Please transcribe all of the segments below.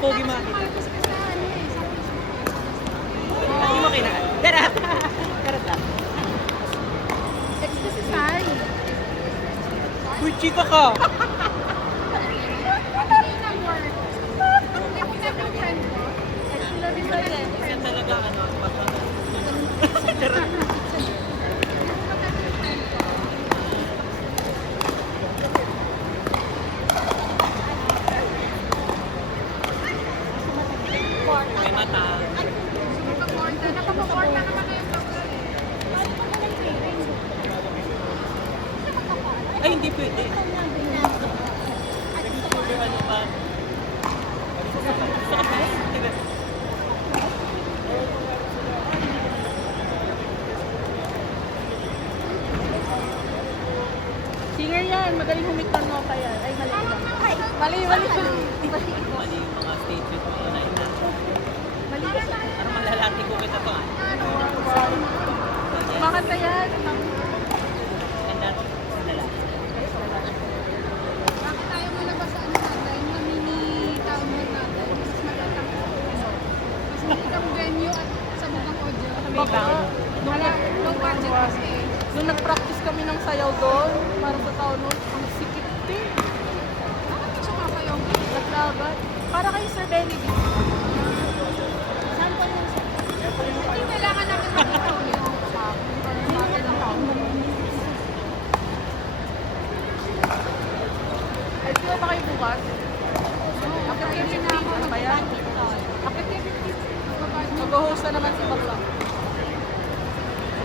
pogi makita. Hindi mo kinaan. Darat! Darat lang. Ex ko si Sai. Uy, chika ka! Yan talaga ano, Darat. May mata. Nakaporta naman na yung doktor eh. Ay, hindi pwede. Ano pa? Singer yan, magaling humiktan mo pa yan. Ay, mali. Mali. Mali yung mga statement mo na ina. Mali. Parang malalati ko kita to. Makanta yan. Ganda to. Lalaki. Bakit tayo muna ba sa ano natin, yung mini town hall natin, mas magandang mas magandang venue at sabog ang audio. Baka, Low budget kasi. nung nag-practice kami ng sayaw doon, para sa taon nun, ang sikip din. Bakit ka sumasayaw? Naglaban. Para kay Sir Benny. Saan pa yun? Hindi kailangan namin makita ulit. Ay, di ba kayo bukas? Akit kayo 50. Ano ba yan? Akit kayo 50. Mag-host na naman si Bakla.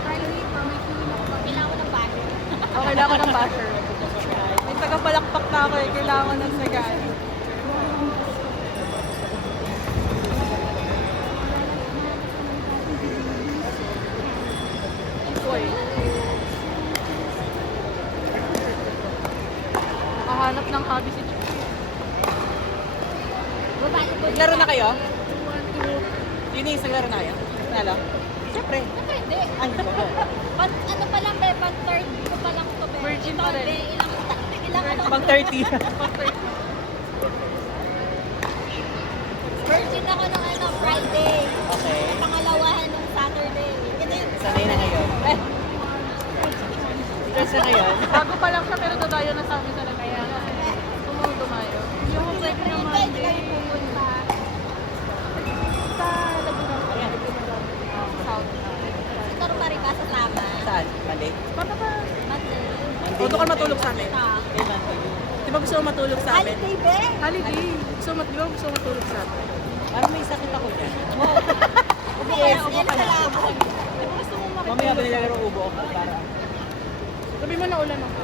Friday pa, may tuloy ako pa. Kailangan ko ng budget. O, kailangan ng basher. May tagapalakpak na ako eh. Kailangan ng sagaan. Uy. Nakahanap ng hobby si Chichi. Naglaro na kayo? Yun yung isang laro na kayo? Nalo? Siyempre. Hindi. Ano ba? Ano pa lang, be? Pag third ko pa lang ito, be. Virgin pa rin. Ilang ano? Pang 30. Virgin ako ng ano, Friday. Okay. Ang pangalawahan ng Saturday. Sanay na ngayon. Kasi ngayon. Bago pa lang siya pero dadayo na sa amin talaga yan. Sumunod dumayo. Yung pwede na Monday. pupunta. Sa Laguna. South. Si Tormari ka sa tama. Saan? Monday? Paano ba? Monday. O, doon ka matulog sa amin. Kailan ko yun? Di ba gusto mo matulog sa amin? Holiday, be? Holiday. Di ba gusto mo matulog sa amin? Parang may sakit ako dyan. Yes, yan sa labon. Gusto mo Mamaya ba nilalaro ubo ako para... Sabi mo na ulan ako.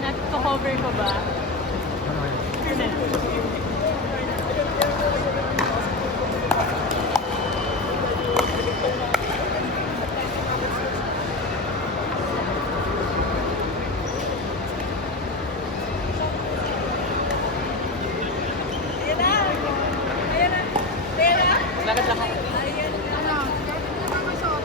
Nat-cover ko ba? Lakad lang ako. Ano? Dapat na mga shop.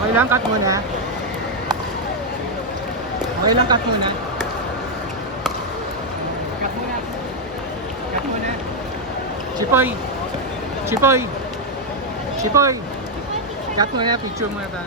Okay lang, cut muna. Okay lang, cut muna. Cut muna. Cut muna. Chipoy! Chipoy! Chipoy! Cut muna, picture muna ba?